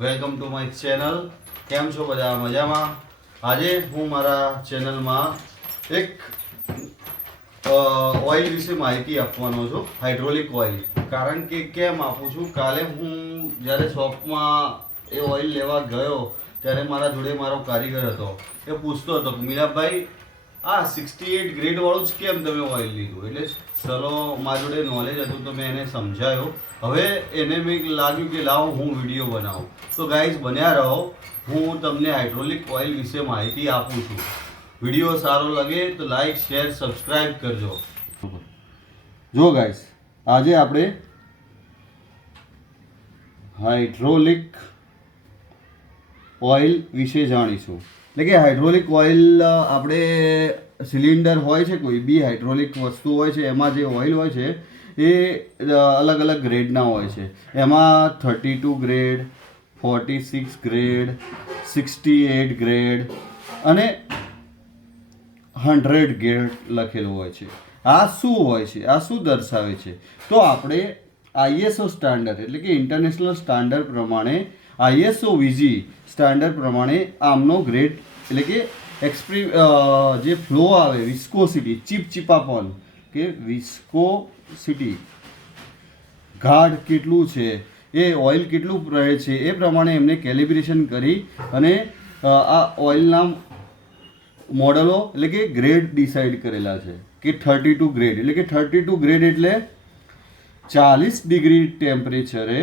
Welcome to my channel. કેમ છો બધા? મજામાં? આજે હું મારા ચેનલમાં એક ઓઇલ વિશે માહિતી આપવાનો છું, હાઇડ્રોલિક ઓઇલ. કારણ કે કેમ આપું છું, કાલે હું જ્યારે શોપમાં એ ઓઇલ લેવા ગયો ત્યારે મારા જોડે મારો કારીગર હતો. એ પૂછતો હતો કે મિલાપભાઈ, આ 68 ગ્રેડ વાળું જ કેમ તમે ઓઇલ લીધું? એટલે ચલો, મારા જોડે નોલેજ હતું તો મેં એને સમજાયો. હવે એને મેં લાગ્યું કે લાવો હું વિડીયો બનાવું. તો ગાઈઝ, બન્યા રહો. હું તમને હાઇડ્રોલિક ઓઇલ વિશે માહિતી આપું છું. વિડીયો સારો લાગે તો લાઈક, શેર, સબસ્ક્રાઇબ કરજો. જો ગાઈઝ, આજે આપણે હાઇડ્રોલિક ઓઇલ વિશે જાણીશું. એટલે કે હાઇડ્રોલિક ઓઇલ આપણે સિલિન્ડર હોય છે, કોઈ બી હાઇડ્રોલિક વસ્તુ હોય છે, એમાં જે ઓઇલ હોય છે એ અલગ અલગ ગ્રેડના હોય છે. એમાં 32 ગ્રેડ, 46 ગ્રેડ, 68 ગ્રેડ અને 100 ગ્રેડ લખેલું હોય છે. આ શું હોય છે? આ શું દર્શાવે છે? તો આપણે ISO સ્ટાન્ડર્ડ એટલે કે ઇન્ટરનેશનલ સ્ટાન્ડર્ડ પ્રમાણે, ISO VG સ્ટાન્ડર્ડ પ્રમાણે આમનો ગ્રેડ એટલે કે જે ફ્લો આવે, વિસ્કોસિટી, ચીપચીપાપન કે વિસ્કોસિટી, ગાઢ કેટલું છે, એ ઓઇલ કેટલું રહે છે, એ પ્રમાણે એમને કેલિબ્રેશન કરી અને આ ઓઇલના મોડલો એટલે કે ગ્રેડ ડિસાઇડ કરેલા છે. કે 32 ગ્રેડ એટલે કે 32 ગ્રેડ એટલે 40 ડિગ્રી ટેમ્પરેચરે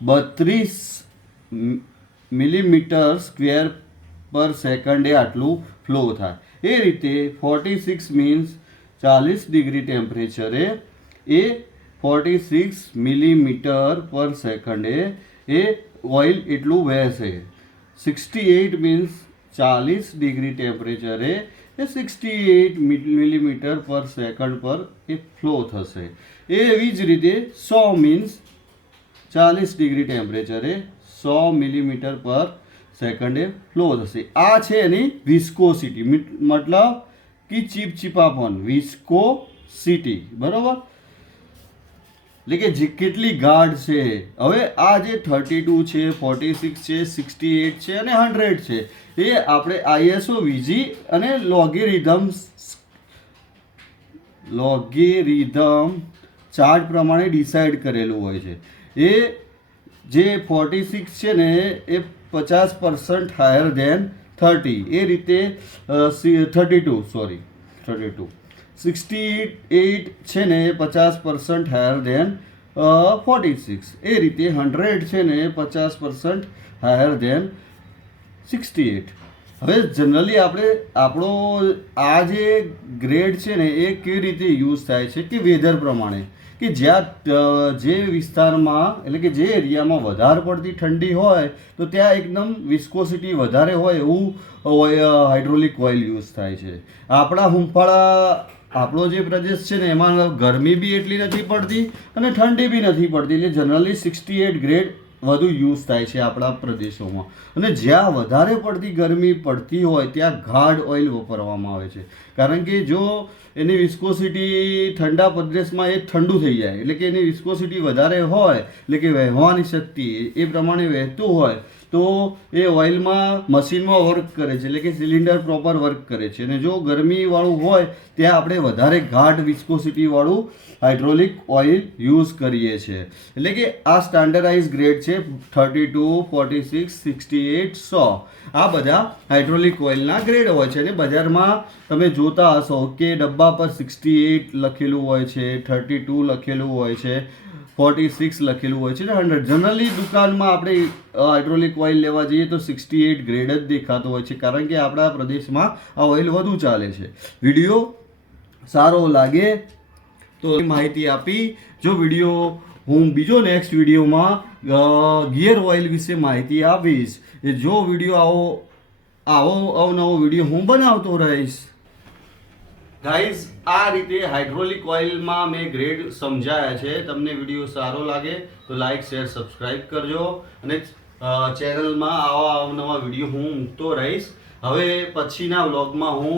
32 મિલીમીટર સ્ક્વેર પર સેકન્ડે આટલું ફ્લો થાય. એ રીતે 46 મીન્સ 40 ડિગ્રી ટેમ્પરેચરે એ 46 મિલીમીટર પર સેકન્ડે એ ઓઇલ એટલું વહેશે. 68 મીન્સ 40 ડિગ્રી ટેમ્પરેચરે એ 68 મિલીમીટર પર સેકન્ડ પર એ ફ્લો થશે. એવી જ રીતે 100 મીન્સ 40 ડિગ્રી ટેમ્પરેચરે 100 મિલીમીટર પર સેકન્ડે ફ્લો થશે. આ છે એની વિસ્કોસિટી, મતલબ કે ચીપચીપાપન, વિસ્કોસિટી. બરોબર? એટલે કે જે કેટલી ગાઢ છે. હવે આ જે 32 છે, 46 છે, 68 છે અને 100 છે, એ આપણે ISO VG અને લોગેરિધમ ચાર્ટ પ્રમાણે ડિસાઇડ કરેલું હોય છે. એ જે 46 છે ને એ 50% હાયર દેન 30, એ રીતે 32 68 છે ને એ 50% હાયર દેન 46, એ રીતે 100 છે ને એ 50% હાયર દેન 68. હવે જનરલી આપણો આ જે ગ્રેડ છે ને એ કેવી રીતે યુઝ થાય છે કે વેધર પ્રમાણે, કે જ્યાં જે વિસ્તારમાં એટલે કે જે એરિયામાં વધારે પડતી ઠંડી હોય તો ત્યાં એકદમ વિસ્કોસિટી વધારે હોય એવું હાઇડ્રોલિક ઓઇલ યુઝ થાય છે. આપણા હુંફાળા, આપણો જે પ્રદેશ છે ને એમાં ગરમી બી એટલી નથી પડતી અને ઠંડી બી નથી પડતી, એટલે જનરલી 68 ગ્રેડ વધુ યુઝ થાય છે આપણા પ્રદેશોમાં. અને જ્યાં વધારે પડતી ગરમી પડતી હોય ત્યાં ગાઢ ઓઇલ વાપરવામાં આવે છે. કારણ કે જો એની વિસ્કોસિટી ઠંડા પ્રદેશમાં એ ઠંડુ થઈ જાય, એટલે કે એની વિસ્કોસિટી વધારે હોય, એટલે કે વહેવાની શક્તિ એ પ્રમાણે વહેતું હોય તો એ ઓઇલમાં મશીનમાં વર્ક કરે છે, એટલે કે સિલિન્ડર પ્રોપર વર્ક કરે છે. અને જો ગરમીવાળું હોય ત્યાં આપણે વધારે ગાઢ વિસ્કોસિટીવાળું હાઇડ્રોલિક ઓઇલ યુઝ કરીએ છીએ. એટલે કે આ સ્ટાન્ડર્ડાઇઝ ગ્રેડ છે 32, 46, 68, 100. આ બધા હાઇડ્રોલિક ઓઇલના ગ્રેડ હોય છે. અને બજારમાં તમે જોતા હશો કે ડબ્બા પર 68 લખેલું હોય છે, 32 લખેલું હોય છે, 46 લખેલું હોય છે ને 100. જનરલી દુકાનમાં આપણે હાઇડ્રોલિક ઓઇલ લેવા જઈએ તો 68 ગ્રેડ જ દેખાતો હોય છે, કારણ કે આપણા પ્રદેશમાં આ ઓઇલ વધુ ચાલે છે. વિડીયો સારો લાગે તો માહિતી આપી. જો વિડીયો હું બીજો નેક્સ્ટ વિડીયોમાં ગિયર ઓઇલ વિશે માહિતી આપીશ. જો વિડીયો આવો અવનવો વિડીયો હું બનાવતો રહીશ. ગાઈઝ, આ રીતે હાઇડ્રોલિક ઓઇલમાં મેં ગ્રેડ સમજાયા છે. તમને વિડીયો સારો લાગે તો લાઈક, શેર, સબસ્ક્રાઇબ કરજો. અને ચેનલમાં આવા અવનવા વિડીયો હું મૂકતો રહીશ. હવે પછીના વ્લોગમાં હું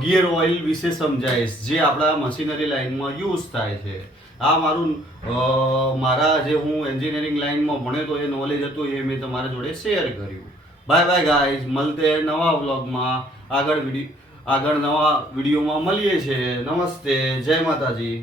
ગિયર ઓઇલ વિશે સમજાવીશ, જે આપણા મશીનરી લાઇનમાં યુઝ થાય છે. આ મારું મારા જે હું એન્જિનિયરિંગ લાઈનમાં ભણ્યો તો એ નોલેજ હતું એ મેં તમારા જોડે શેર કર્યું. બાય બાય ગાઈઝ, મળતે નવા વ્લોગમાં. આગળ નવા વિડીયોમાં મળીએ છીએ. નમસ્તે, જય માતાજી.